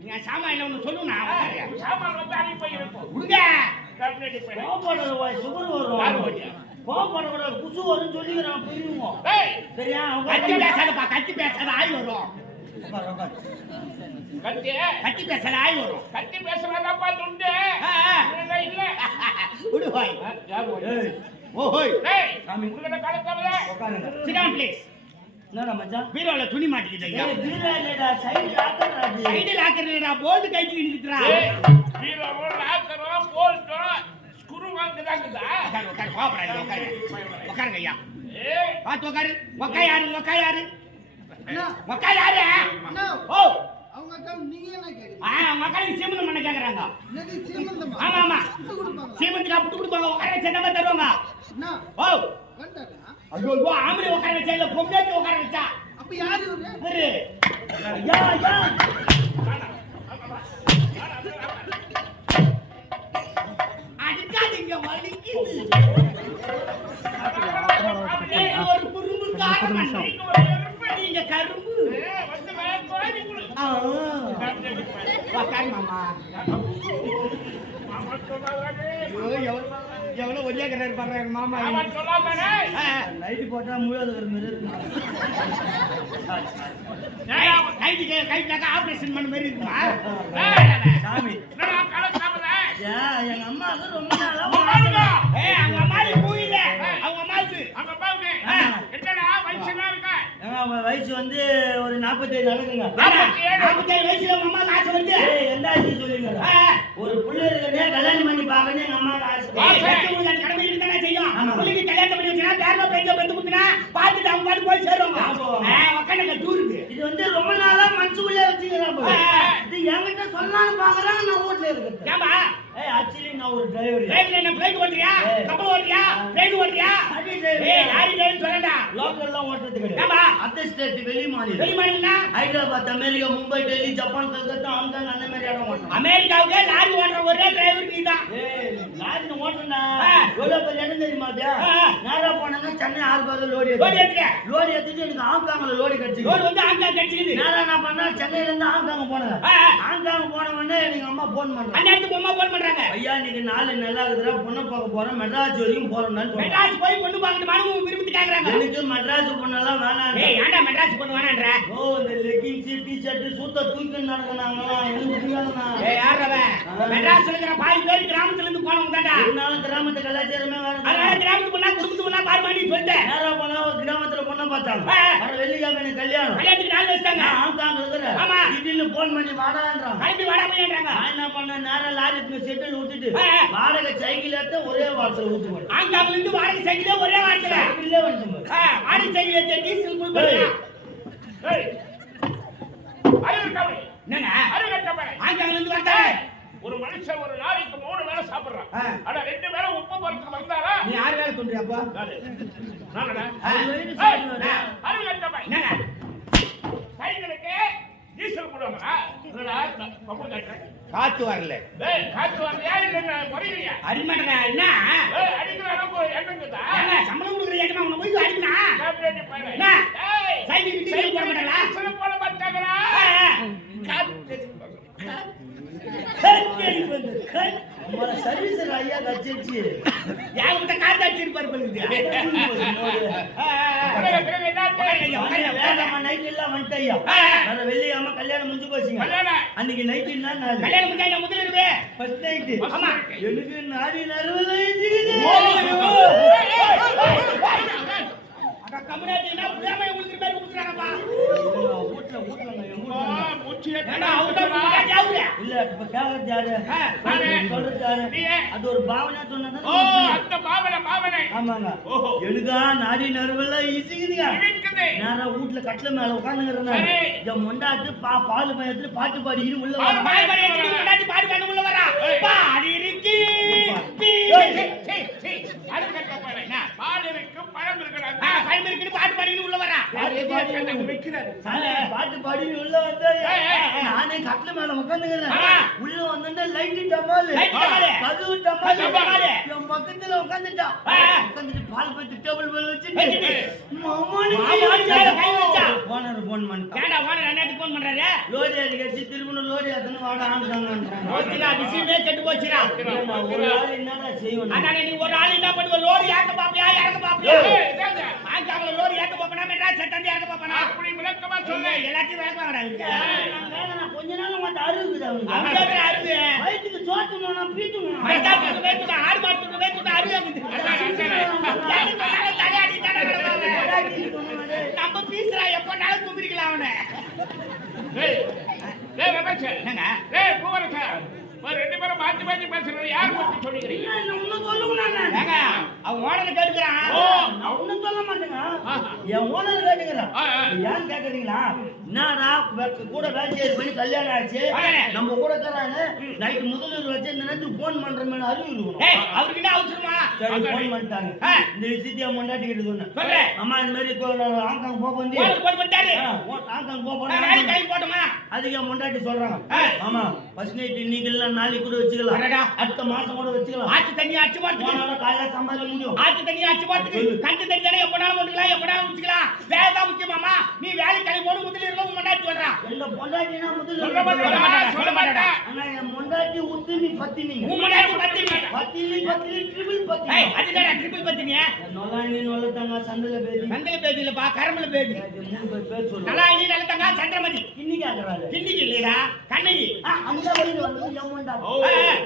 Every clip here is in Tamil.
நீ சாமான் ஒண்ணு சொல்லுங்க சாமான் வந்து அடி போய் இருக்கும் உங்க கம்ப்ளீட் பண்ணு கோபப்படுற சுகர் வரும் கோபப்படுற குசு வரும்னு சொல்லிக்கிறான் புரியுமோ ஏய் சரியா கத்தி பேசாதப்பா கத்தி பேசாத ஆய் வரும் கத்தி பேசாத ஆய் வரும் கத்தி பேசுறதாப்பா துண்டு இல்ல இல்ல விடு பாய் யார் ஓய் ஓ ஹோய் ஏய் உங்களோட காலத்தவளே உட்காருங்க சிட் டவுன் ப்ளீஸ் என்னடா மச்சான் பீரோல துணி மாட்டிக்கிட்டு ஏய் பீரோ இல்லடா சைடு லாக்கர்டா சைடு லாக்கர்லடா போல்ட் கைக்கு நிக்குதுடா ஏய் பீரோல லாக்கரோ போல்ட்டோ ஸ்க்ரூ வாங்குதாங்கடா உட்காரு கோபப்படாத உட்காருங்க ஐயா ஏய் பாத்து உட்காரு ஒக்கா யாரு அண்ணா ஒக்கா யாரு அண்ணா ஓ அவங்க அக்கா நீங்க என்ன கேக்குறீங்க? அவங்க அக்காளுக்கு சீமந்தம் பண்ண கேக்குறாங்க என்னது சீமந்தமா? ஆமா ஆமா புட்டு கொடுப்பாங்க. சீமந்துக்கு புட்டு கொடுப்பாங்க உட்கார வச்சு என்ன தருவாங்க அண்ணா ஓ கண்டாரா? ஐயோ ஆம்பளை உட்கார வச்சா இல்ல பொம்பளை உட்கார வச்சா அப்ப யாரு இவரு? இவரு யா யா அடிக்காதீங்க வலிக்குது ஏய், ஒரு குறும்பு காரணம் நீங்க கரும்பு வந்து கோடி குடு உட்காரு மாமா மாமா சொல்லாதே ஐயோ, எவ்வளவு ஒல்லியாக்கிறாரு பாரு மாமா மாமா சொல்லாதே லைட் போட்டா முழுது ஒரு மாதிரி இருக்கு கைட்டாக்க ஆபரேஷன் பண்ண மாதிரி இருக்குமா சாமி என்னடா கலக்காமடா ஏன் எங்க அம்மா வந்து ரொம்ப நாளா அவங்க அம்மாவுக்கு பூயில அவங்க அம்மாவுக்கு அங்க பாவுனே என்னடா வயசுனா இருக்க அவங்க வயசு வந்து ஒரு 47 நடக்குங்க 47 வயசுல உங்க அம்மாவுக்கு ஆசை வந்து ஏய் எந்த ஆசை சொல்லுங்க ஒரு புள்ள இருக்கனே கல்யாணம் பண்ணி பார்க்கணும் எங்க அம்மாவுக்கு ஆசை கடமை இருந்தானே செய்யும் பிள்ளைக்கு கல்யாணம் பண்ணி வச்சுனா பேரல பெரிய பெத்து குத்துனா பார்த்துட்டு அவங்க பாட்டு போய் சேருவாங்க உட்காந்துங்க டூருக்கு இது வந்து ரொம்ப நாளா மனசுக்குள்ளே வச்சுக்கிறேன் இது என்கிட்ட சொல்லலாம்னு பாக்குறேன் நான் வீட்டுல இருக்கேன் ஏமா ஏய் ஆக்சுவலி நான் ஒரு டிரைவர் ட்ரெயின்ல என்ன ஃளைட் ஓட்டுறியா கப்பல் ஓட்டுறியா ட்ரெயின் ஓட்டுறியா அடி டிரைவர் ஏய் யாரி ட்ரெயின் சொல்லடா லோக்கல்லாம் ஓட்டுறது ஏமா கிடையாது அதர் ஸ்டேட் வெளி மாநிலம் வெளி மாநிலம்னா Hyderabad America Mumbai Delhi Japan Calcutta Hong Kong அந்த மாதிரி இடம் ஓட்டணும் அமெரிக்காவுக்கு லாரி ஓட்டுற ஒரே டிரைவர் நீதான் ஏய் லாரி ஓட்டுறா எவ்வளவு பெரிய இடம் தெரியுமா அது நேரா போனா சென்னை ஆர்பார் லோடி ஏத்துற லோடி ஏத்திட்டு எனக்கு ஹாங்காங்ல லோடி கிடைச்சு லோடி வந்து அங்க கடிச்சிக்குது நேரா நான் பண்ணா சென்னையில இருந்து ஹாங்காங் போனேன் ஹாங்காங் போன உடனே எங்க அம்மா போன் பண்றாங்க அண்ணாத்து அம்மா போன் பண்றாங்க ஐயா இன்னைக்கு நாலு நல்லா இருக்குதுடா பொண்ணு பார்க்க போறோம் மெட்ராஸ் வரைக்கும் போறோம்னு சொல்றேன் மெட்ராஸ் போய் பொண்ணு பார்க்கணும் மனு விரும்பி கேக்குறாங்க எனக்கு மெட்ராஸ் பொண்ணெல்லாம் வேணாம் ஏய் ஏன்டா மெட்ராஸ் பொண்ணு வேணான்ற ஓ இந்த லெகின்ஸ் டி-ஷர்ட் சூத்த தூக்கி நடக்கறாங்களா எனக்கு புரியாதுண்ணா ஏய் யார் அவன் மெட்ராஸ்ல இருக்கிற பாதி பேர் கிராமத்துல இருந்து போனவங்க தான்டா இருந்தாலும் கிராமத்து கலாச்சாரமே வேற அதனால கிராமத்துக்கு போனா குடும்பத்துக்கு போனா பாருமாடி சொல்லிட்டேன் நேரா போனா ஒரு கிராமத்துல பொண்ணை பார்த்தாங்க வர வெள்ளிக்கிழமை எனக்கு கல்யாணம் கல்யாணத்துக்கு நாள் வச்சிட்டாங்க ஹாங்காங் இருக்கிற ஆமா. திடீர்னு போன் பண்ணி வாடான்றான் கிளம்பி வாடாமையான்றாங்க நான் என்ன பண்ணேன் நேரா லாரி செட்டில் விட்டுட்டு வாடகை சைக்கிள் எடுத்து ஒரே வாரத்துல ஊத்து போட்டேன் ஆங்காங்ல இருந்து வாடகை சைக்கிளே ஒரே வாரத்துல சைக்கிள்லே வந்துட்டேன் வாடகை சைக்கிள் ஏத்தி டீசல் ஃபுல் பண்ணா ஏய் அறிவு கவலை என்னங்க அறிவு கட்டப்பட ஆங்காங்ல இருந்து வந்தாரு ஒரு மனுஷன் ஒரு நாளைக்கு 3 வேளை சாப்பிடுறான் ஆனா 2 வேளை உப்பு போறதுக்கு வந்தாரா நீ யார் வேலை தோன்றியாப்பா நானடா அறிவு கட்டப்பட என்னங்க சைக்கிளுக்கு டீசல் போடுவாங்க என்னடா பப்பு கட்டுறேன் காத்து வரல டேய் காத்து வரலையா இல்ல பொறியிலையா அடிமாட்டங்க என்ன ஏய் அடிக்கிற அளவுக்கு எண்ணங்குதா ஏங்க சம்பளம் கொடுக்குற ஏட்டமா உன்னை போய் அடிக்கனா கேப்டன் பையன் என்ன ஏய் சைக்கிள் டீசல் போட மாட்டாங்களா டீசல் போட மாட்டாங்கடா காத்து சர்வீஸ் ஐயா கட்சி யாருக்கு காத்து அடிச்சிருப்பாரு பண்ணுது நைட் எல்லாம் வந்துட்டையா வெள்ளியாம கல்யாணம் முடிஞ்சு போச்சுங்க கல்யாணம் அன்னைக்கு நைட் என்ன நாள் கல்யாணம் முடிஞ்சா முதல்ல இருவே ஃபர்ஸ்ட் நைட் ஆமா எனக்கு நாடி நர்வஸ் அட கமராஜி என்ன புரியாம உங்களுக்கு பேர் கொடுக்குறானப்பா மூச்சு ஏண்டா அவர்தான் ஜாவுல இல்ல இப்ப கேக்குறது யாரு சொல்றது யாரு அது ஒரு பாவனை சொன்னது ஓ அந்த பாவனை ஆமாங்க எனக்கா நாடி நர்வெல்லாம் இசிக்குதுங்க நேரா வீட்டுல கட்டில மேல உட்காந்துங்கிறேன் என் மொண்டாட்டு பால் பயத்துல பாட்டு பாடிக்கிட்டு உள்ள பாடு பாடு உள்ள வரா பாடி இருக்கு அது கட்ட போறேன் பால் இருக்கு பழம் இருக்கிறாங்க பழம் இருக்குன்னு பாட்டு பாடிக்கிட்டு உள்ள வரா வைக்கிறாரு பாட்டு பாடி உள்ள வந்தா நானே கட்டில மேல உட்காந்துக்கிறேன். உள்ள வந்தா லைட் டமால் கதவு டமால் என் பக்கத்துல உட்காந்துட்டான். உட்காந்துட்டு பால் போய் டேபிள் மேல வச்சுட்டு ஓனர் போன் பண்ணிட்டான். ஏண்டா ஓனர் அண்ணாக்கு போன் பண்றாரு? லோரி அடிக்கடி திரும்ப லோரி அத்தனை வாட ஆண்டாங்கன்றாங்க. போச்சுடா விஷயமே கெட்டு போச்சுடா. ஒரு ஆள் என்னடா செய்யணும்? அண்ணா நீ ஒரு ஆள் என்ன பண்ணுவ? லோரி ஏத்த பாப்பியா இறக்க பாப்பியா? ஆங்காவல லோரி ஏத்த பாப்பனா மெட்ராஸ் சட்டந்தி இறக்க பாப்பனா? அப்படி விளக்கமா சொல்லு எல்லாத்தையும் விளக்கமாடா நான் கொஞ்ச நாள் வந்து அருகுது அவனுக்கு. அவங்க அருகு வயிற்றுக்கு சோத்து போனா பீத்துணும். மச்சான் வேத்துடா ஆறு மாட்டுக்கு வேத்துடா அருகாகுது. தலையாடி தான நம்ம பீஸ்ரா எப்பனாலும் கும்பிரிக்கலாம் அவனை. டேய் ரமேஷ் என்னங்க? டேய் பூவரசா ரெண்டு பேரும் மாத்தி மாத்தி பேசுறது யார் பத்தி சொல்லிக்கிறீங்க? ஒன்னும் சொல்லுங்க. ஏங்க அவன் ஓனரை கேட்டுக்கிறான். நான் ஒன்னும் சொல்ல மாட்டேங்க. என் ஓனர் கேட்டுக்கிறான். ஏன் கேக்குறீங்களா? என்னடா கூட வேலை செய்யற பண்ணி கல்யாணம் ஆச்சு, நம்ம கூட இருக்கிறாங்க. நைட்டு முதல்வர் வச்சு இந்த நேரத்துக்கு போன் பண்ற மாதிரி அறிவு இருக்கணும். அவருக்கு என்ன அவசரமா? சரி போன் பண்ணிட்டாங்க. இந்த விஷயத்தைய முன்னாடிக்கிட்டு சொன்னேன். சொல்றேன். அம்மா இந்த மாதிரி ஆங்காங் போக வந்து போன் பண்ணிட்டாரு. ஆங்காங் போக நாளைக்கு டைம் போட்டுமா? அதுக்கு என் முன்னாடி சொல்றாங்க. ஆமா ஃபர்ஸ்ட் நைட் இன்னைக்கு இல்ல நாளைக்கு கூட வச்சுக்கலாம். அடுத்த மாசம் கூட வச்சுக்கலாம். ஆத்து தண்ணி அச்சு போறதுக்கு காலையில சம்பாதிக்க முடியும். ஆத்து தண்ணி அச்சு போறதுக்கு கண்டு தண்ணி தானே எப்பனாலும் வந்துக்கலாம் எப்பனாலும் முடிச்சுக்கலாம். வேலை தான் முக்கியமாமா. நீ வேலை கிளம்பி போடு முதல்ல இருக்க முன்னாடி சொல்றான். எங்க பொண்டாட்டினா சொல்ல மாட்டேன் சொல்ல மாட்டேன். ஆனா என் பொண்டாட்டி உத்துமி பத்தினிங்க. முன்னாடி பத்தினி ட்ரிபிள் பத்தினி. ஏய் அதுதானே ட்ரிபிள் பத்தினியா? நொலாணி நொலத்தங்க சந்தல பேதி. சந்தல பேதிலப்பா கரமல பேதி. மூணு பேர் சொல்லுங்க. நல்லா நீ நல்லதங்க சந்திரமதி. இன்னைக்கு ஆகறாங்க. கிண்டிக்கு இல்லடா கண்ணகி. அந்த வழியில வந்து என் பொண்டாட்டி.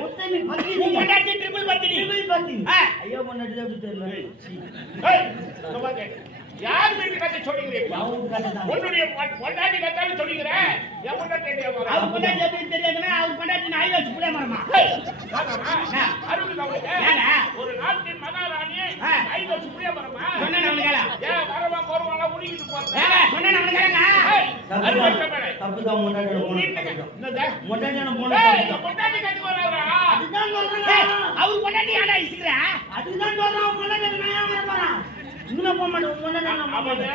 உத்துமி பத்தினி. முன்னாடி ட்ரிபிள் பத்தினி. ட்ரிபிள் பத்தினி. ஐயோ பொண்டாட்டி எப்படி தெரியல. ஏய் சொல்லுங்க யார் வீட்டு கதை சொல்லிக்கிறீங்க? உன்னுடைய பொண்டாட்டி கதை சொல்லிக்கிறேன். என் பொண்டாட்டி அவர் பொண்டாட்டி எப்படி தெரியாதுன்னா அவர் பொண்டாட்டி நாய் வச்சு புள்ள மரமா. ஒரு நாட்டின் மகாராணி ஐந்து சுப்ரிய மரமா சொன்ன நம்மளுக்கு ஏன் வரவா போறவாளா உடிக்கிட்டு போறேன் சொன்ன நம்மளுக்கு தப்புதான் பொண்டாட்டியோட போன. பொண்டாட்டியான போன. பொண்டாட்டி கட்டி வர்றா அதுதான் சொல்றேன். அவர் பொண்டாட்டி ஏன்டா இசுக்குற? அதுதான் சொல்றேன். பொண்டாட்டி நான் ஏன் வர போறேன்? இன்னும் போக மாட்டேன். பொண்டாட்டி நான் போக மாட்டேன்.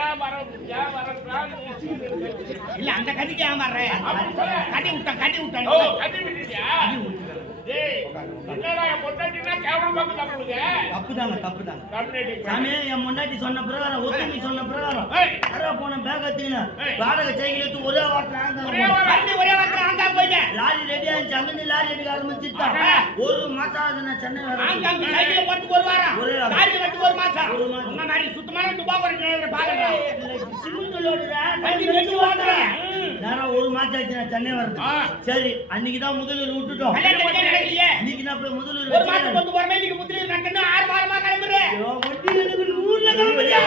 இல்ல அந்த கதிக்கு ஏன் வர்றேன்? கட்டி விட்டான் கட்டி விட்டுட்டியா? என்னடா என் பொண்டாட்டினா கேவலம் பார்த்து நம்மளுக்கு தப்புதாங்க. சாமி என் முன்னாடி சொன்ன பிரகாரம் ஒத்துமை சொன்ன பிரகாரம் யாரோ போன பேக் எடுத்துக்கின வாடகை சைக்கிள் எடுத்து ஒரே வாரத்துல ஒரே வாரத்துல ஆங்காங்க போயிட்டேன். லாரி ரெடி ஆயிடுச்சு. அங்கிருந்து லாரி எடுக்க ஆரம்பிச்சுட்டான். ஒரு மாசம் ஆகுது நான் சென்னை ஆங்காங்க சைக்கிள் போட்டு ஒரு வாரம் லாரி கட்டி ஒரு மாசம் உங்க மாதிரி சுத்தமான துபாய் டிரைவர் பாக்குறேன். சிமெண்ட் லோடுடா வண்டி வெச்சு ஓடுறேன். நான் ஒரு மாசம் ஆச்சு நான் சென்னை வரது. சரி அன்னைக்கு தான் முதல்வர் விட்டுட்டோம். இன்னைக்கு நான் போய் முதல்வர் ஒரு மாசம் கொண்டு போறமே இன்னைக்கு முதல்வர் கட்டணும் 6 வாரமா கிளம்புறேன். வண்டி எனக்கு 100ல கிளம்புறியா?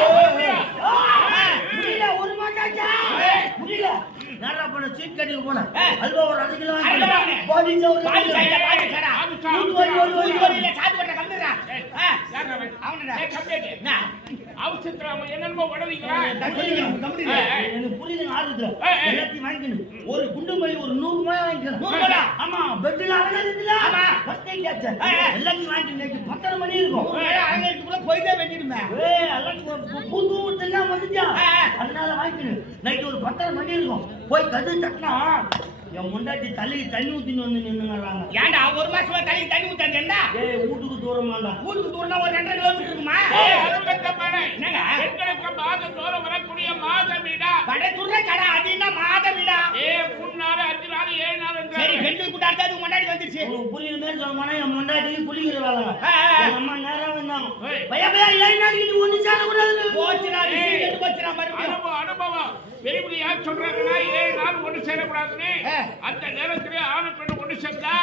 முடியல ஒரு மாசம் ஆச்சா? முடியல. நேரா போன சீட் கட்டிக்கு போனேன். அல்வா ஒரு 2 கிலோ வாங்கி பாடி சைடுல பாடி சடா ஒரு சாது போட்ட கம்மிரா. அவனடா என்ன அவசரமா என்னமோ வடவீங்களா? எனக்கு புரியல. ஆறுது எல்லாத்தையும் வாங்கிக்கணும். ஒரு குண்டு மல்லி ஒரு 100 ரூபாய் வாங்கிக்கணும். ஆமா பெட்ல அலங்கரிக்குல. ஆமா ஃபர்ஸ்ட் எய்ட் ஆச்சு. எல்லாத்தையும் வாங்கிட்டு 10 மணி இருக்கும். அலங்கரிக்குள்ள போய்தே வெட்டிடுமே. எல்லாம் புது எல்லாம் வந்துச்சா. அதனால வாங்கிக்கணும். நைட் ஒரு 10 மணி இருக்கும். போய் கது தட்டினா என் முண்டாட்டி தலைக்கு தண்ணி ஊத்தின்னு வந்து நின்னுங்கறாங்க. ஏன்டா ஒரு மாசமா தலைக்கு தண்ணி ஊத்தாங்க என்ன? வீட்டுக்கு தூரமாடா. வீட்டுக்கு தூரமா ஒரு 2.5 கிலோமீட்டர் இருக்குமா? என்னங்க பெண்களுக்கு மாதம் தோறும் வரக்கூடிய மாத வீடா கடை துற கடை அது என்ன மாத வீடா? 3 நாள் 5 நாள் 7 நாள் சரி பெண்கள் கூட அடுத்து முன்னாடி வந்துருச்சு. உங்களுக்கு புரியுற மாதிரி சொல்லணும்னா என் முண்டாட்டிக்கு குளிக்கிற வேலை. என் அம்மா நேரா வந்தாங்க. பையா 7 நாளைக்கு நீ ஒண்ணு சேர கூடாது. போச்சுடா விஷயம் கெட்டு போச்சுடா மறுபடியும். அனுபவம் பெரிய யார் சொல்றாங்கன்னா 7 நாள் ஒண்ணு சேரக்கூடாதுன்னு. அந்த நேரத்திலே ஆணு பெண்ணு ஒண்ணு சேர்ந்தா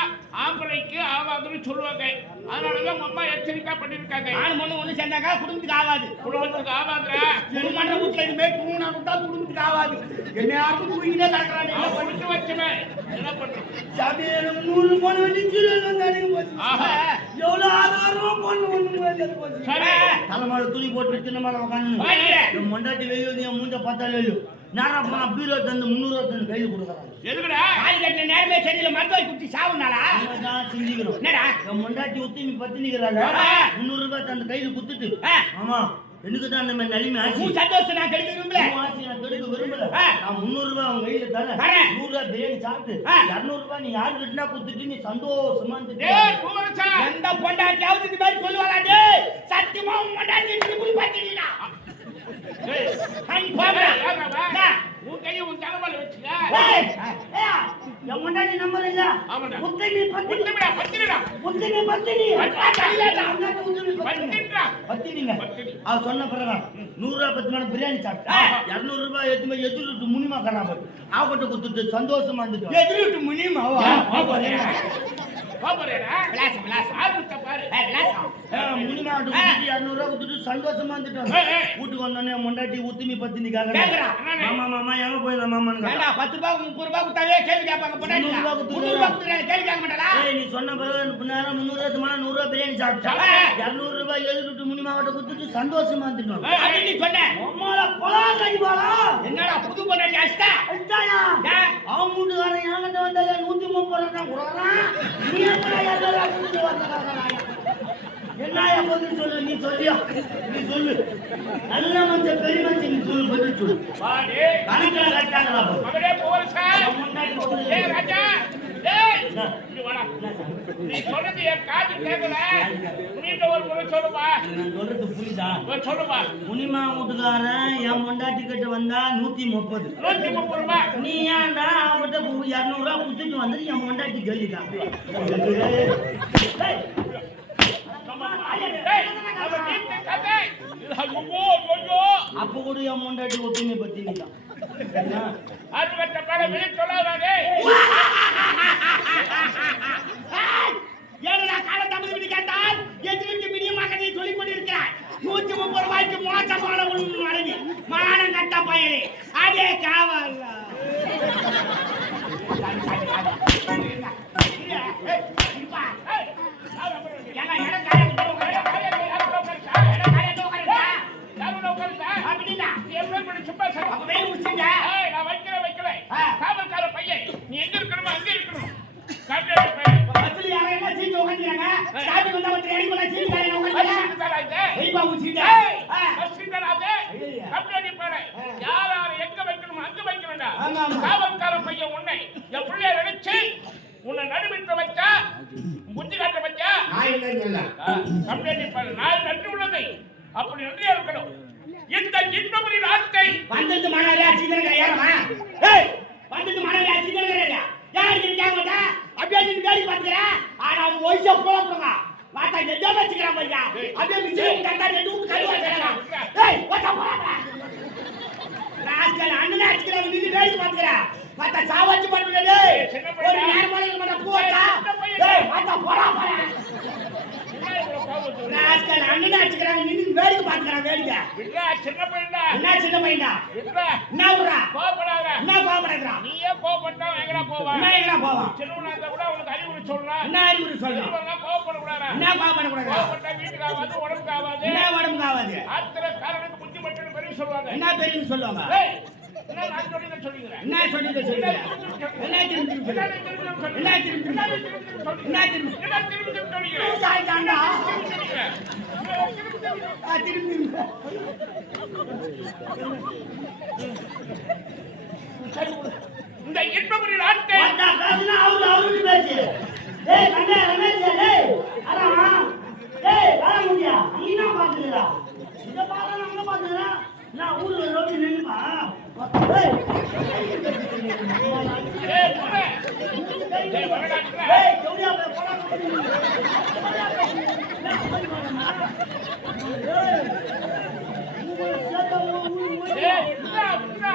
ஆம்பளைக்கு ஆவாதுன்னு சொல்லுவாங்க. அதனாலதான் அம்மா எச்சரிக்கை பண்ணிருக்காங்க. ஆணு பொண்ணு ஒண்ணு சேர்ந்தாக்கா குடும்பத்துக்கு ஆகாது. குடும்பத்துக்கு ஆவாதுல மன்ற வீட்டுல இனிமே தூங்கினா விட்டா குடும்பத்துக்கு ஆகாது. என்ன யாருக்கும் தூங்கிட்டே கிடக்குறான். என்ன பண்ணிட்டு வச்சுமே என்ன பண்றோம்? சாமி 100 போன வண்டி ஜீரோ வந்தானே போச்சு. எவ்வளவு ஆதாரமா பொண்ணு ஒண்ணு போச்சு. சரி. தலைமால துணி போட்டு சின்ன மேல உட்காந்து வாங்கிக்கிறேன். என் மொண்டாட்டி வெளியே வந்து என் மூஞ்ச பார்த்தாலே இல்லையோ நேரம் போனா பீரோ தந்து 300 தந்து கையில் கொடுக்குறாங்க. எதுக்குடா? கால் கட்டின நேரமே சரியில்லை மருத்துவ குத்தி சாவுனாலா சிந்திக்கிறோம். என்னடா என் மொண்டாட்டி உத்தி நீ பத்தி நிக்கிறாள் ஆமா. 300 ரூபாய் தந்து கையில் குத்துட்டு ஆ. ஆமா எனக்கு தான் அந்த மாதிரி நிலைமை ஆச்சு. உன் சந்தோஷம் நான் கெடுக்க விரும்பல உன் ஆசையை நான் கெடுக்க விரும்பல. ஆ. நான் 300 ரூபாய் அவங்க கையில தரேன். தரேன். 100 ரூபாய் பிரியாணி சாப்பிட்டு ஆ. 200 ரூபாய் நீ யாரு கிட்டனா குத்துட்டு நீ சந்தோஷமா டேய் குமரசா. எந்த பொண்டாட்டியாவது இது மாதிரி சொல்லுவாளா டேய் சத்தியமா உன் பொண்டாட்டி இப்படி பாத்தீங்களா டேய். ஹாய் போடா ஏறவா. உன் கையை உன் தலைமையில வச்சுக்க. ஏய், ஏய், என் முன்னாடி நம்பர் இல்ல. ஆமாடா. முத்தனி பத்தினி. பத்தினிடா, பத்தினிடா. முத்தனி பத்தினி. பத்தினிடா. முன்னாடி முத்தனி பத்தினி. பத்தினிடா. பத்தினிங்க. பத்தினி. அவ சொன்ன பிரகாரம் 100 ரூபாய் பத்து மணி பிரியாணி சாப்பிட்டா 200 ரூபாய் எடுத்து போய் எதிர்ட்டு முனிமா கராம அவகிட்ட குத்துட்டு சந்தோஷமா இருந்துட்டு எதிரிட்டு முனியும் பாப்பறேடா. விலாசம் விலாசம் ஆரம்பிச்ச பாரு. விலாசம் முனிமா கிட்ட குத்துட்டு 200 ரூபாய் குத்துட்டு சந்தோஷமா இருந்துட்டு ஏய், ஏய். வீட்டுக்கு வந்தோடனே முண்டாட்டி உத்திமி பத்தினி கேக்குறா. கேக்குறா. மாமா மாமா எங்க போயிருந்த மாமான்னு கேக்குறா. ஏண்டா 10 ரூபாய் 30 ரூபாய் கொடுத்தாவே கேள்வி கேட்பாங்க பொண்டாட்டி 300 ரூபாய் 300 ரூபாய் கொடுத்தாங்க கேள்வி கேட்க மாட்டாளா ஏய், நீ சொன்ன பிறகு நேரம் 300 ரூபாய் மேல 100 ரூபாய் பிரியாணி சாப்பிட்டா ஆ. 200 ரூபாய் எழுதிட்டு முனிமாவட்ட குத்துட்டு சந்தோஷமா இருந்துட்டு ஏய், அது நீ சொன்ன அம்மால பொலாம் கடிபாலா என்னடா புது பொண்டாட்டி அஷ்டா அச்சாயா ஏன்? அவன் வீட்டுக்காரன் என்கிட்ட வந்தாலே 130 ரூபாய் கொடுறான். நீ எப்படா யாரா கூட்டிட்டு வந்தா என்னையா பதில் சொல்லு நீ சொல்லியா நீ சொல்லு நல்ல மனுஷன் பெரிய மனுஷன் நீ சொல்லு பதில் சொல்லு வாடி. கணக்குல கட்டாங்களா மகனே குமரசா. ஏய் ராஜா. டேய். இங்க வாடா. நீ சொன்னது என் காது கேட்கல. மீண்டும் ஒரு முறை சொல்லுமா. நான் சொல்றது புரியுதா சொல்லுமா. முனிமா வீட்டுக்காரன் என் பொண்டாட்டி கிட்ட வந்தா 130. 130 ரூபாய். நீ ஏன்டா அவன்கிட்ட 200 ரூபாய் கொடுத்துட்டு வந்து என் பொண்டாட்டி கேள்விதான் டேய், அவன் வீட்டு கதை. இது ஐயோ, ஐயோ. அப்ப கூட என் பொண்டாட்டி ஒத்துமை பத்தி நிக்கான். அதுக்கட்ட பேர வெளிய சொல்லாதே. ஏடா கால தமிழ் விதி கேட்டால் எதிரிட்டு மினியமாக நீ சொல்லிக் கொண்டிருக்கிறாய் 130 ரூபாய்க்கு மோசமான ஒரு மனைவி மானம் கட்ட பயலே அதே காவல் நீ எங்க இருக்கணுமோ அங்க இருக்கணும். பஸ்ல யாரையா சீட் உட்கார்ந்திருக்காங்க ஸ்டாப்பிங் வந்தா வந்து ரெடி பண்ண சீட் காரங்க உட்கார்ந்திருக்காங்க வெயிப்பா உச்சிட்ட யார் யார் எங்க வைக்கணுமோ அங்க வைக்கணும்டா. ஆமா, ஆமா. காவல்கார பையன் உன்னை என் பிள்ளைய நினைச்சு உன்னை நடுவிட்டு வச்சா முந்தி காட்ட வச்சா நான் இல்லன்னு சொல்ல கம்ப்ளைண்ட் பண்ண நான் நன்றி உள்ளதை அப்படி நன்றியா இருக்கணும். இந்த இன்னொரு நாட்டை வந்தது மணவரையா சீதனங்க ஏறமா ஏய் வந்தது மணவரையா சீதனங்க யாருக்கு கேட்க மாட்டா அப்படியே நீ வேலை பாத்துக்கற ஆனா அவன் வயசு போல போங்க வாடா எதோ வச்சுக்கறான் பையா அப்படியே மிச்சம் கண்டா ரெண்டு ஊத்து கழுவ வச்சறாங்க ஏய் வாடா போடா ராஸ்கல் அண்ணன் அடிக்கறாங்க நீ வேலை பாத்துக்கற வாடா சாவச்சு பண்ணுடா டேய் ஒரு நேரம் போல இருக்க போடா ஏய் வாடா போடா போடா ராஸ்கல் அண்ணன் அடிக்கறாங்க நீ வேலை பாத்துக்கற வேலையா விட்றா சின்ன பையன்டா. என்ன சின்ன பையன்டா விட்றா. என்ன ஊரா கோபப்படாத. என்ன கோபப்படுறா நீயே கோபப்பட்டா எங்கடா போவா? என்ன எங்கடா போவான் சின்னவனா இருந்தா கூட உனக்கு அறிவுரை சொல்றா. என்ன அறிவுரை சொல்றான் சின்னவனா கோபப்படக்கூடாதா? என்ன கோபப்படக்கூடாது கோபப்பட்டா வீட்டுக்கு ஆகாது, உடம்புக்கு ஆகாது. என்ன உடம்புக்கு ஆகாது ஆத்திரக்காரனுக்கு புத்தி மட்டும் பெரிய சொல்லுவாங்க. என்ன பெரியன்னு சொல்லுவாங்க ஏய், என்ன நான் சொல்லிதான் சொல்லிக்கிறேன். என்ன சொல்லிட்டு சொல்லுங்க என்ன திரும்பி திரும்பி என்ன சொல்லுங்க திரும்பி திரும்பி சொல்லு. என்ன திரும்பி திரும்பி என்ன திரும்பி திரும்பி சொல்லு. என்ன திரும்பி என்ன திரும்பி திரும்பி சொல்லிக்கிறேன். சாய்தாண்டா திரும்பி சொல்லிக்கிறேன். திரும்பி திரும்பி. திரும்பி திரும்பி இந்த இன்பமுறை நாட்டை வாடா காசுனா அவரு பேச்சு. ஏய் கண்ணே ரமேஷ் டேய் அரமா டேய் வர முடியா நீ என்ன பாத்துறடா இத பாரு நம்ம பாத்துறா நான் ஊர்ல ரோடி நின்னுமா ஏய் ஏய் போடா. ஏய் வரடா. ஏய் ஜோடியா போடா ஏய் விட்றா, விட்றா.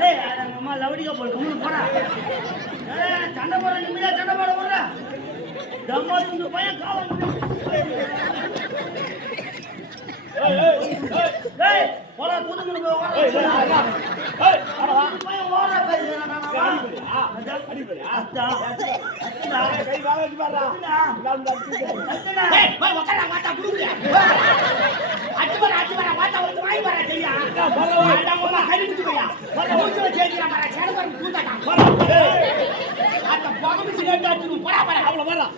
ஏய் அம்மா லவடிக்க போடு ஊரு போடா ஏய் சண்டை போற நிமிடா சண்டை போட போறா தம்மா இந்த பையன் காலம் ஏய் போடா தூதுங்க போய் ஓடா ஏய் பையன் ஓடா பேசுறானா அத்தான். கை வாங்க வச்சு பாருடா. ஏய், போய் உட்கார்றா, வாத்தா குடுக்குறியா? அச்சு பாரு, வாத்தா வந்து வாங்கி பாரு, சரியா? அதான் உங்க கறி குச்சி போயா? மூச்சுல சேர்க்கிறா பாரு, சேனபாரு தூந்தாடா. அந்த புகை சிகரெட் அடிச்சு போடா பாரு, அவ்வளவு வரலாம்.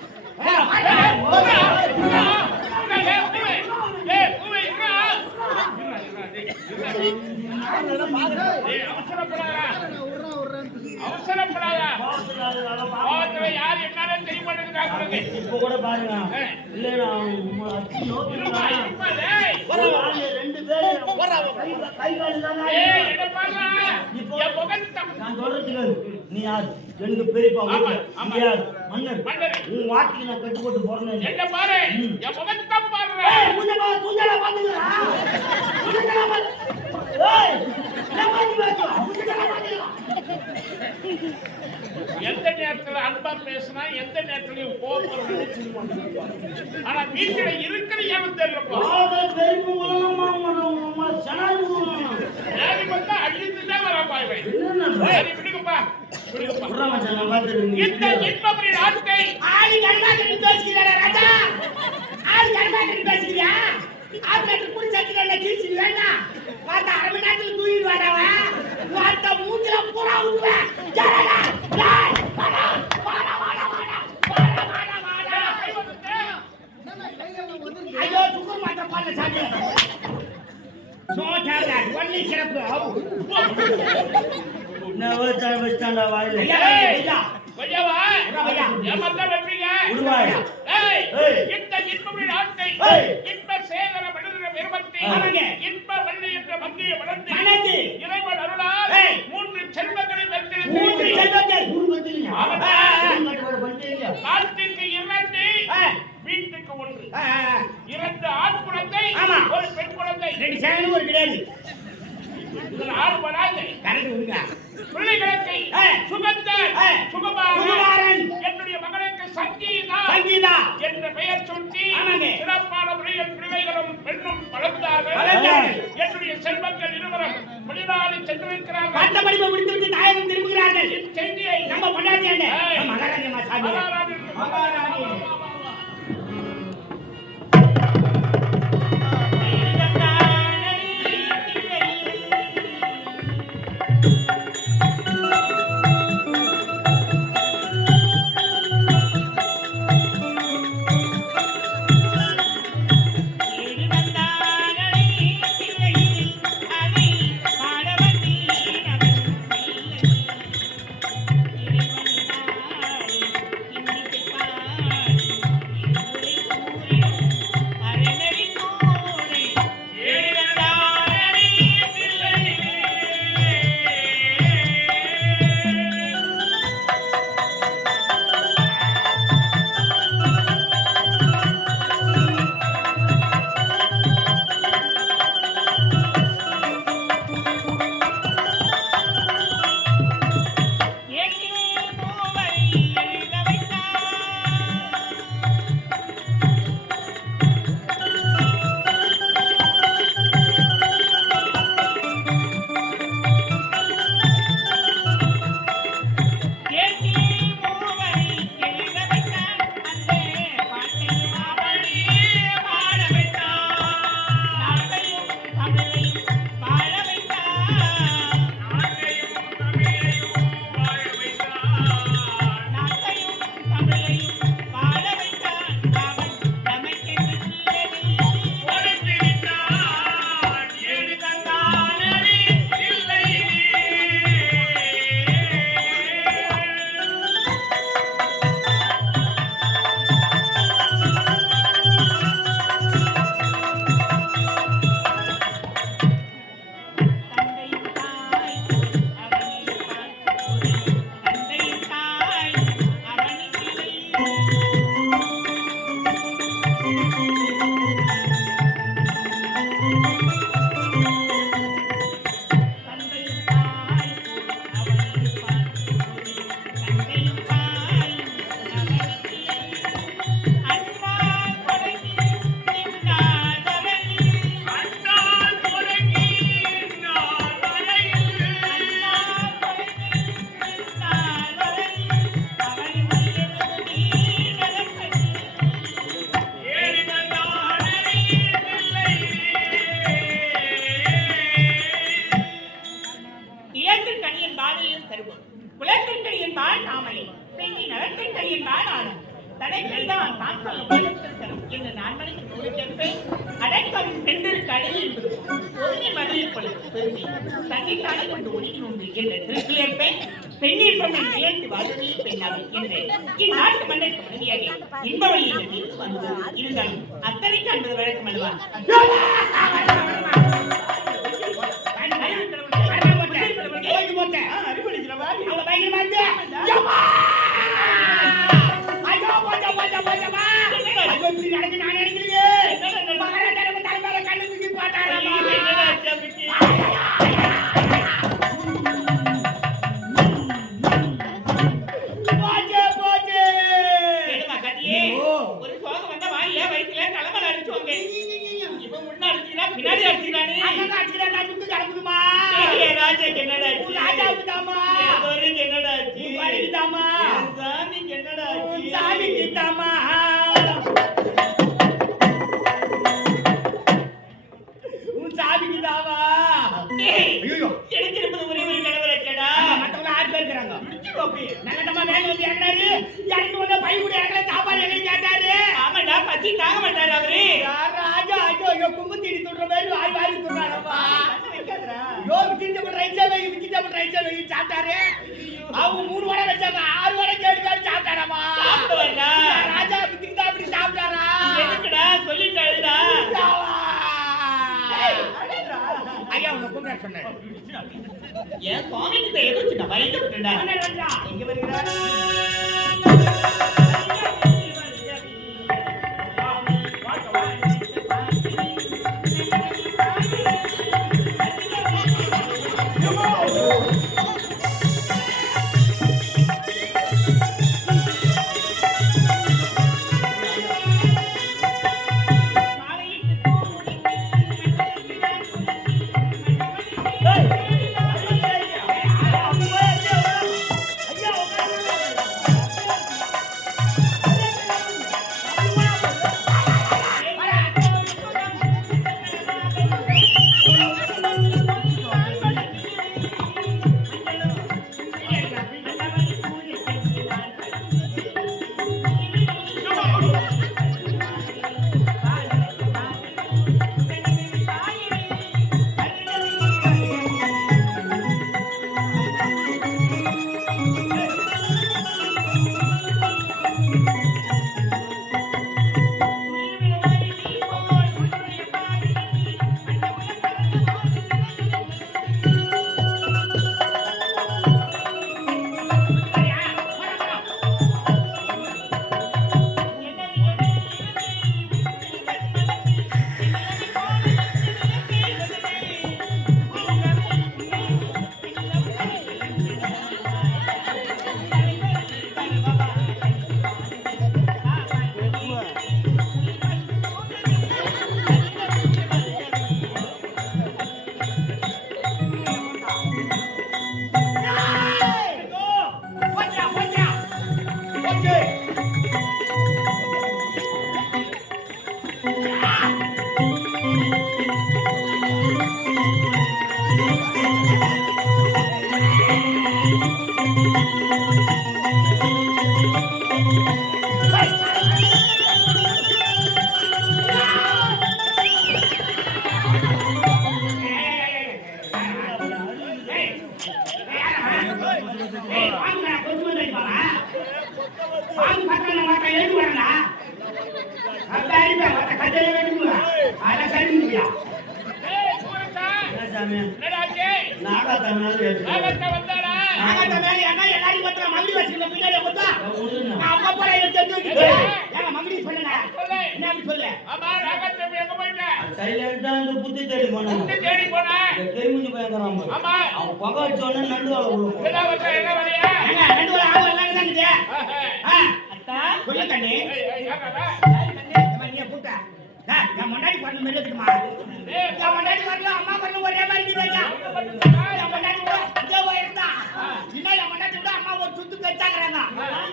அவசரப்படாத யார் என்ன தெரிய மாட்டேங்குது. இப்ப கூட பாருங்க இல்லைன்னா ரெண்டு பேரும் கை கால் தானே. நான் சொல்றதுக்கு நீ யார்? எனக்கு பெரியப்பா நீ யார்? மன்னர். உன் வாட்டிக்கு நான் கட்டு போட்டு போறேன். என்ன பாரு என் முகத்தை பாரு. தூஞ்சலா பாத்துக்கிறா. எந்த நேரத்துல அன்பா பேசினா எந்த நேரத்திலையும் கோபம். ஆனா வீட்டுல இருக்கிற ஏன் தெரியலப்பா. அழிந்துதான் வரப்பா விடுங்கப்பா. இந்த இன்பப்படி நாட்டை ஆளு கர்மாக்கி பேசுகிறாரா ராஜா? ஆளு கர்மாக்கி பேசுறியா? ஆப்ரேட்டர் புடி சட்டில கீச்சி வேணா. வாடா அரை மணி நேரத்துல தூக்கிட்டு வாடாவா. வாடா மூஞ்சில பூரா உள்ள. ஜரடா. டேய், வாடா. ஐயோ சுகர் மாத்திரை பால்ல சாப்பிடு. சோட்டாடா ஒன்லி சிறப்பு. நான் வச்சாண்டா வாயில. ஐயா ஐயாவா ஏமாத்தா வெப்பீங்க. ஏய் இந்த இன்பப்படி நாட்டை இன்ப சேகர மனிதன பெருமத்தை இன்ப வள்ளி என்ற மங்கிய வளர்ந்து இறைவன் அருளால் 3 செல்வங்களை பெற்றிருந்தேன். 3 செல்வங்கள். நாட்டுக்கு 2 வீட்டுக்கு 1. 2 ஆண் குழந்தை 1 பெண் குழந்தை. 2 சேனலும் ஒரு கிடையாது. இதுல 6 வராது. கரெக்ட் விடுங்க. பிள்ளைகளுக்கு சுகமாரன் என்னுடைய மகளுக்கு சங்கீதா என்ற பெயர் சொல்லி சிறப்பான முறையில் பிள்ளைகளும் பெண்ணும் வளர்ந்தார்கள். என்னுடைய செல்வங்கள் இருவரும் வெளிநாடு சென்றிருக்கிறார்கள். பட்ட படிப்பை முடித்துவிட்டு தாயகம் திரும்புகிறார்கள். செய்தியை நம்ம பொண்டாட்டியாண்ட மகாராணியம்மா சாமி. மகாராணி தடைகள் தான் தாங்கள் உழைத்திருக்கிறோம் என்று நான் மணிக்கு உழைத்திருப்பேன். அடைக்காவின் பெண்களுக்கு அழகு என்பது ஒருமை மகளிர் பலருக்கு பெருமை. தன்னைத்தானே கொண்டு ஒழுங்கி உண்டு என்ற திருப்பில் இருப்பேன். பெண்ணீர் பெண்ணின் இயற்கை வாழ்வே பெண்ணாகும் என்று இந்நாட்டு மன்னருக்கு மனைவியாக இன்ப வழியில் இருந்து வந்தது. இருந்தாலும் அத்தனை காண்பது வழக்கம் அல்லவா? ஒரு சோகம் வந்தா வாயில வயிற்றுல தலைமையில அடிச்சுவாங்க. இப்ப முன்ன அடிச்சுனா பின்னாடி அடிச்சுறானே. ராஜாக்கு என்னடா ஆச்சு? ராஜாவுக்கு தாமா. என்னடா ஆச்சு? தாமா. சாமிக்கு என்னடா ஆச்சு? சாமிக்கு தாமா. சாமிக்கு தாமா. எனக்கு இருப்பது ஒரே ஒரு கணவர் இருக்கடா. மற்றவங்க 6 பேர் இருக்காங்க. நல்லதமா வேலை வந்து இறங்கினாரு. இறங்கி வந்து பை கூட இறங்கல சாப்பாடு எங்க கேட்டாரு. ஆமாடா பசி தாங்க மாட்டாரு அவரு. ராஜா ஐயோ கும்பத்தீடி துடுற மாதிரி வாய் வாரி துடுறானப்பா. என்ன வைக்காதடா. யோ விக்கிட்டபுள் ரைட்சா வை சாப்பிட்டாரு. அவங்க 3 வடை வச்சாங்க 6 வடை கேட்டு சாப்பிட்டாரப்பா. சாப்பிடுவாரா? ராஜா விக்கிட்ட அப்படி சாப்பிட்டாரா? எதுக்குடா சொல்லிட்டாருடா. ஐயா உன்னை கூப்பிட சொன்னேன். ஏன் சுவாமி கிட்ட எதுக்கு நான் வயிற்று விட்டுடா. எங்க வருகிறார்?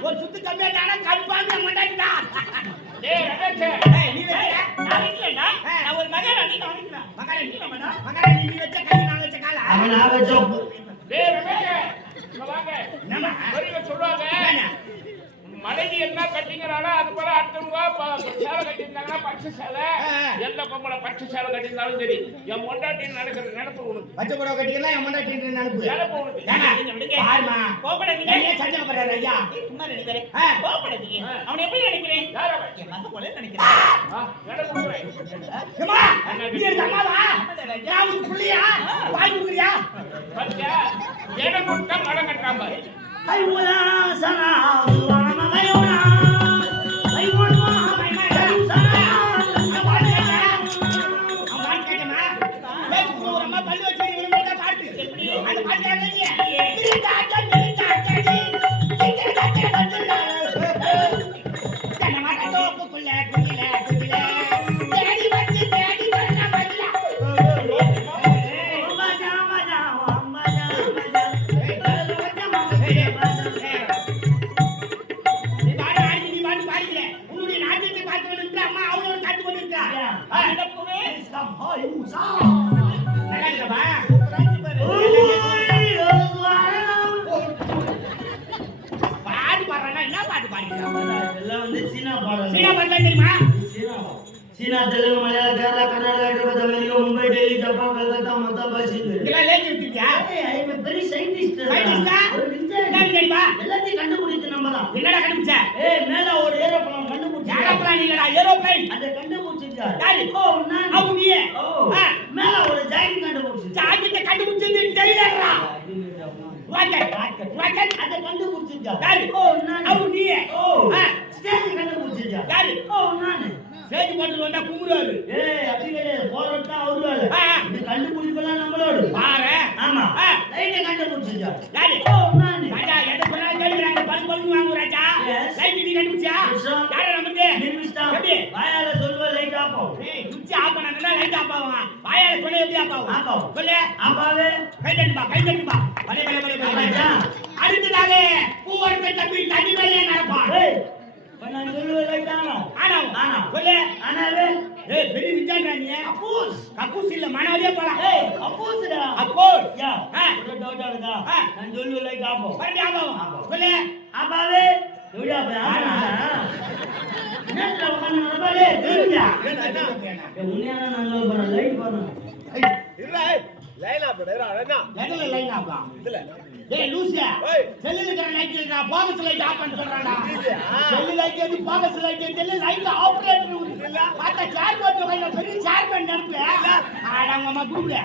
ஒரு சுத்து கம்மியா தானா கன்பார்ம் மண்டாடிடா. டேய் ரமேஷ், நீ வெச்ச நான் வெச்சேடா. நான் ஒரு மகாராணி நான் வெச்சேன். மகாராணி நீ மடா. மகாராணி நீ வெச்ச கை நான் வெச்ச கால. அவன் நான் வெச்சோம். டேய் ரமேஷ், இங்க வாங்க. என்னமா? ஒருங்க சொல்றாங்க. மனைவி என்ன கட்டிங்கிறாளோ அது போல அடுத்தவங்க சேலை கட்டியிருந்தாங்கன்னா பச்சை சேலை, எந்த பொம்பளை பச்சை சேலை கட்டியிருந்தாலும் சரி, என் பொண்டாட்டின்னு நினைக்கிற நினைப்பு உனக்கு. பச்சை புடவை கட்டிக்கலாம் என் முன்னாடி நினைப்பு நினைப்பு உனக்கு. பாருமா கோபப்படாதீங்க. ஏன் சண்டை போடுறாரு ஐயா? சும்மா நினைக்கிறேன். கோபப்படாதீங்க. அவனை எப்படி நினைக்கிறேன்? யார் அவன்? என் மகன் போல நினைக்கிறேன். நினைப்பு உனக்கு. ஏம்மா, நீ இருக்க அம்மாவா? நான் உனக்கு புள்ளியா? வாங்கி கொடுக்குறியா? பாத்தியா? இடம் கொடுத்தா மடம் கட்டுறான் பாரு. ஐயோடா சனா சுவான மகையோடா ஐயோடா மைமைடா சனா சீனா தெலுங்கு மலையாள கேரளா கர்நாடகா ஹைதராபாத் அமெரிக்கா மும்பை டெல்லி ஜப்பான் கல்கத்தா மொத்தம் பேசிட்டு பெரிய சயின்டிஸ்ட் எல்லாத்தையும் கண்டுபிடிச்சு நம்ம தான் என்னடா கண்டுபிடிச்ச? மேல ஒரு ஏரோப்ளேன் கண்டுபிடிச்சு ஏரோப்ளேன் இல்லடா, ஏரோப்ளேன். அதை கண்டுபிடிச்சிருக்காரு யாரு? நான் அவன் நீயே. மேல ஒரு ஜாக்கெட் கண்டுபிடிச்சு ஜாக்கெட்டை கண்டுபிடிச்சது டெய்லரா. ராக்கெட் ராக்கெட் அதை கண்டுபிடிச்சிருக்காரு யாரு? நான் அவன் நீயே. ஸ்டேஜ் கண்டுபிடிச்சிருக்காரு யாரு? நான் சேஜ் போட்டு வந்தா குமுறாரு. அப்படி கிடையாது போறதா அவரு வேலை இது கண்டுபிடிப்பெல்லாம் நம்மளோட பாரு. ஆமா லைட்டை கண்டுபிடிச்சிருக்காரு யாரு? நான் ராஜா எதை சொன்னாலும் கேளுறாங்க. பல் பல்னு வாங்கு ராஜா. லைட் நீ கண்டுபிடிச்சா? யார நமக்கு? நிமிஷம் எப்படி? வாயால சொல்வ லைட் ஆப்போம் ஏய் சுச்சி ஆஃப் பண்ணா லைட் ஆஃப் ஆகும். வாயால சொன்னா எப்படி ஆஃப் ஆகும்? ஆப்போம் சொல்லு. ஆப்பாவே கை தட்டுப்பா. பலே பலே பலே பலே. ராஜா அடுத்ததாக பூவரச தம்பி தண்ணி மேலே நடப்பான். ஏய் நான் சொல்வ லைட் ஆனா ஆனா சொல்லு. ஆனாவே ஏய் பெரிய விஞ்ஞானி நீ. கக்கூஸ் இல்ல மனவரியா போடா. ஏய் அப்போஸ்டா அப்போஸ். யா ஆ. ஒரு டவுட் ஆகுதா நான் சொல்வ லைட் ஆப்போம் பரடி ஆகும். சொல்லு. ஆப்பாவே எவ்வளவு அப்ப ஆனா நேத்துல உட்கார்ந்து நடப்பாலே தெரிஞ்சா உண்மையான நான் சொல்ல போறேன் லைட் போறேன் எதுல லைன் ஆகும்? டேய் லூசியா. செல்லுல இருக்கிற லைட் இல்லடா, போகஸ் லைட் ஆஃப் பண்ண சொல்றான்டா. செல்லு லைட் எது போகஸ் லைட் எது லைட் ஆபரேட்டர் இல்ல. பார்த்தா சேர் போட்டு கையில பெரிய சேர்மன் நினைப்பு. ஆட அவங்க அம்மா குடுங்க.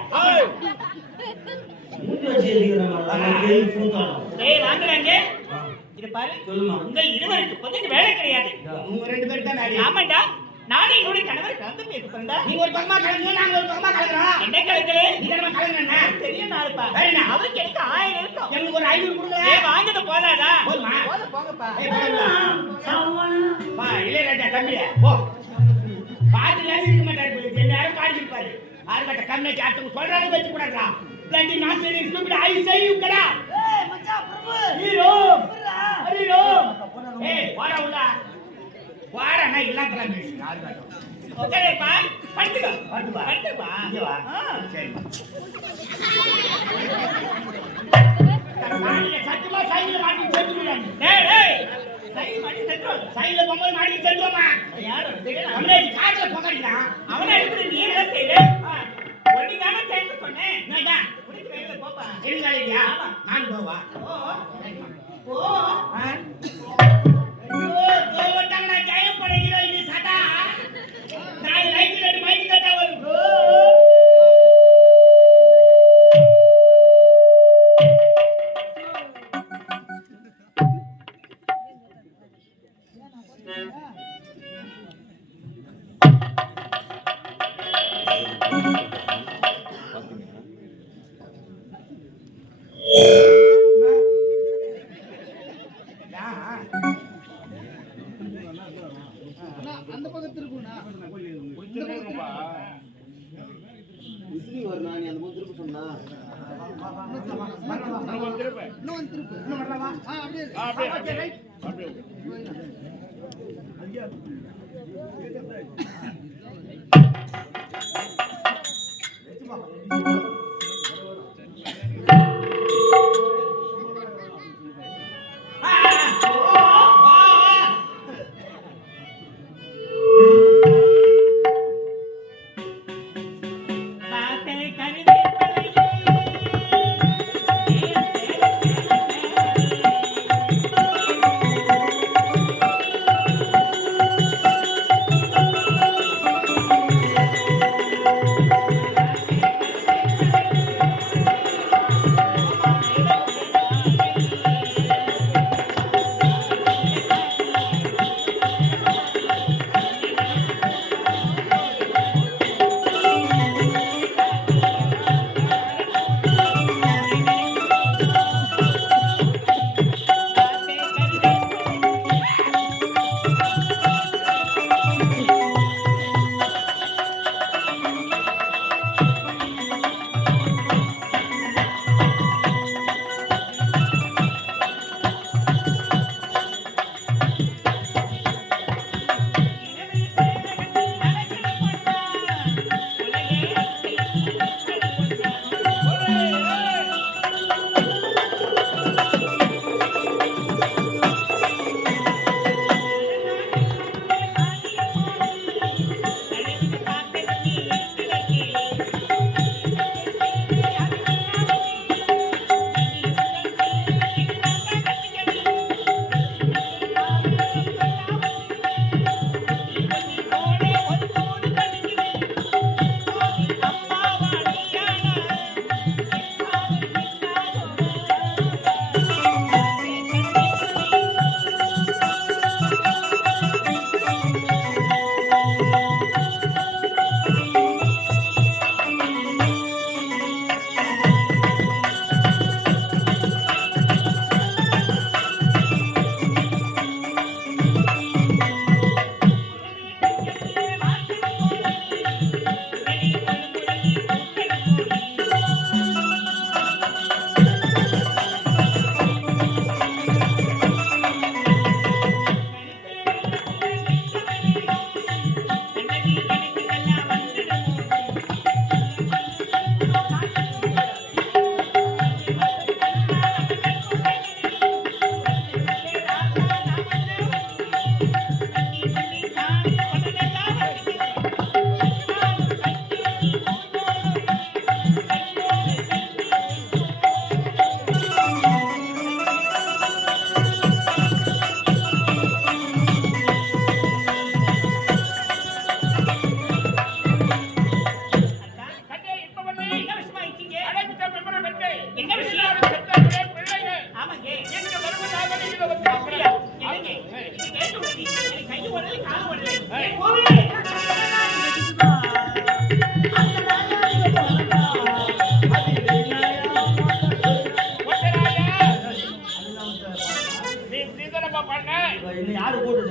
மூஞ்சி வச்சு இருக்கிறாங்க கேம் ஃபோன் டேய் வாங்குறாங்க. இது பாரு. சொல்லுமா உங்கள் இருவருக்கு கொஞ்சம் வேலை கிடையாது. உங்க ரெண்டு பேரும் தான் நாடி. ஆமாண்டா. நானே என்னோட கணவர் கலந்து பேசுறேன்டா. நீங்க ஒரு பக்கமா கலங்க, நாங்க ஒரு பக்கமா கலங்கறோம். என்ன கலக்கலே? நீங்க நம்ம கலங்கறனா? தெரியும் நாளுப்பா. வேறனா? அவருக்கு எனக்கு 1000 இருக்கும். எனக்கு ஒரு 500 கொடுங்க. ஏய் வாங்குது போதாதா? போதுமா? போங்கப்பா. ஏய் போடா. சாவானா பா இளையராஜா தம்பி போ. பாட்டுல இருக்க மாட்டாரு போய். எல்லாரும் பாடி இருப்பாரு. ஆர்கட்ட கண்ணை ஆட்டு சொல்றானே வெச்சு கூடாதா. பிளட்டி நாட் சேரி ஸ்டூபிட் ஐ சே யூ கடா. ஏய் மச்சான் பிரபு ஹீரோ. ஹீரோ. ஏய் வாடா உள்ள. வாடா நான் இல்லாதல பேசி. ஆர்கட்ட. ஓகேப்பா. படுத்துக்கோ. படுத்துவா. இங்க வா. சரி. காலையில சத்துமா சைடுல மாட்டி செத்துறாங்க. டேய் சைடு மாட்டி செத்துறோம். சைடுல பொம்மை மாட்டி செத்துறோமா? யாரு? அவனே காதுல பக்கடிக்கிறான். அவனை எடுத்து நீ என்ன செய்ற? ஒண்ணு தான சேர்ந்து சொன்னேன். என்னடா? உனக்கு வேலை போப்பா. எங்களையா? நான் போவா. ஓ. ஐயோ கோவட்டாங்க நான் ஜெயம் படைகிறோம் இந்த சடா. நான் லைட் ரெண்டு மைக் கட்ட வரும். அந்த பக்கத்து இருக்குண்ணா இன்னும் திருப்பு இன்னும் வரலாமா அப்படியே அப்படியே ரைட் அப்படியே